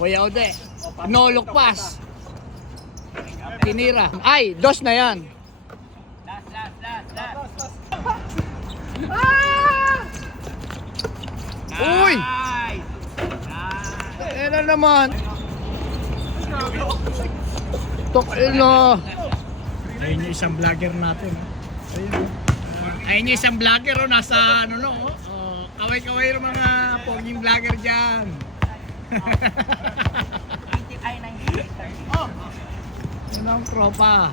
Kuya Ode, nolok pass. Tinira. Ay, dos na yan. Uy! Ano naman? Tokino. Ayun yung isang vlogger natin. Ayun yung isang vlogger nasa ano no. Kaway-kaway yung mga poging vlogger dyan. Yun ang tropa.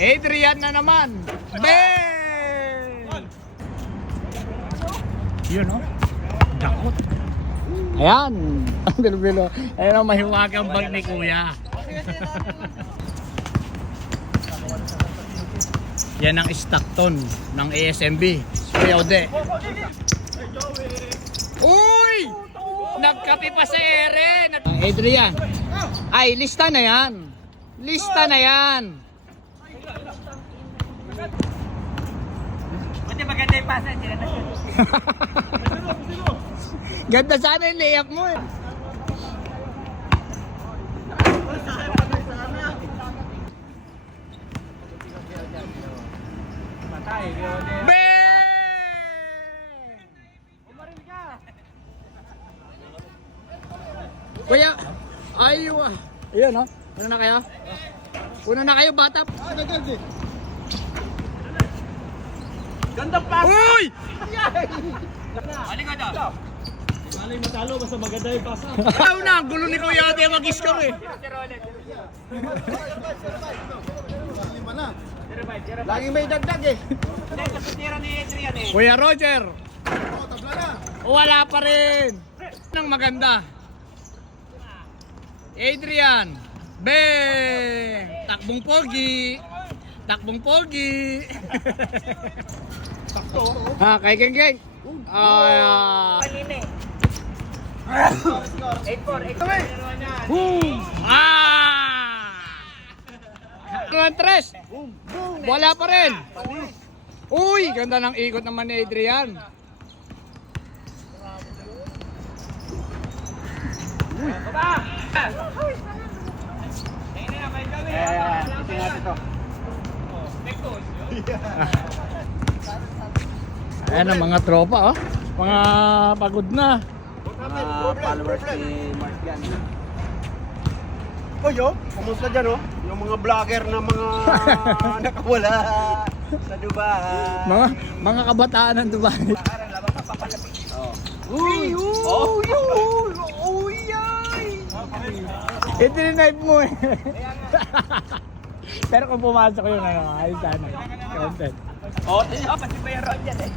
Adrian na naman. Bang! Yun o. Dakot. Ayan. Bilo-bilo. Ayan ang mahiwagang bag ni Kuya. Yan ang Stockton ng ASMB. Kuya Ode. Uy! Nagkape pa sa ere. Adrian. Ay, lista na yan. Lista na yan. Buti maganda yung pasan sila na. Ganda sana yung layup mo eh. Kuya, ayaw ah. Ayan oh. Una na kayo? Una na kayo bata. Gandang pasan! Uy! Halika daw! Malay matalo, basta maganda yung pasa. Ayaw na, ang gulo ni Kuya Ode mag-score eh. Laging may dagdag eh. Hindi, kasi tira ni Adrian eh. Kuya Roger. Wala pa rin. Nang maganda. Adrian. Bang! Takbong pogi. Takbong pogi. Sakto. Ha, kay Geng. Kanina eh. 8-4. Ang tres. Wala pa rin. Uy, ganda ng ikot naman ni Adrian. Ayan ang mga tropa oh. Mga pagod na. Followers ni Mark yan. Oh yo, kumusta dyan oh? Yung mga vlogger na mga nakawala sa Dubai. Mga kabataan ng Dubai. Uy! Uy! Ito yung knife mo eh. Pero kung pumasok yung ano, ayos sana. Content. Pati ba yung road yan eh?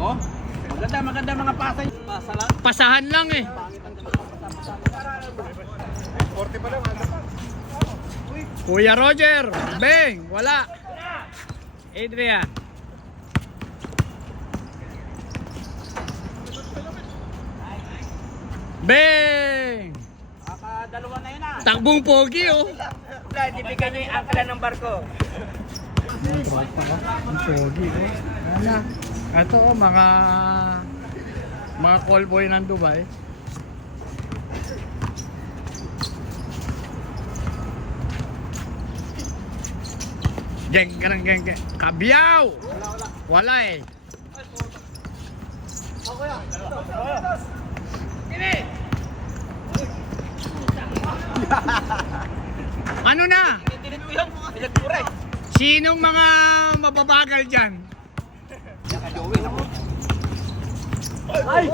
Oh, maganda mga pasay. Pasa lang. Pasahan lang eh. 40 pa lang. Kuya Roger, Beng, wala. Adrian. Beng! Dalawa na yun ah. Takbong pogi oh. Wala, hindi bigyan nyo yung angkla ng barko. Ang pogi oh. Ano? Ito oh, mga call boy ng Dubai. Geng. Kabiyaw! Wala eh. Ano na? Tinit ko yung pinagpura eh. Sinong mga mababagal dyan? Ay!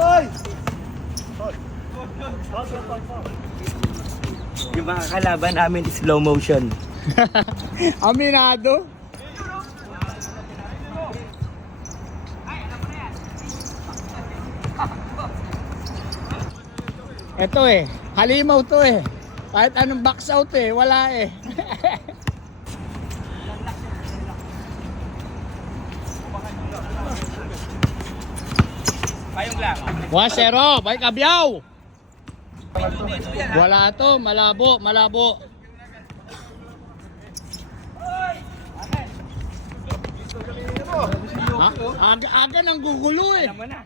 Yung mga kalaban namin is slow motion. Aminado? Ito eh, halimaw to eh. Kahit anong box out eh, wala eh. Payong lang. 1-0, bay Kabyaw. Wala to, malabo. Ha? Aga nang gugulo eh. Alam mo na.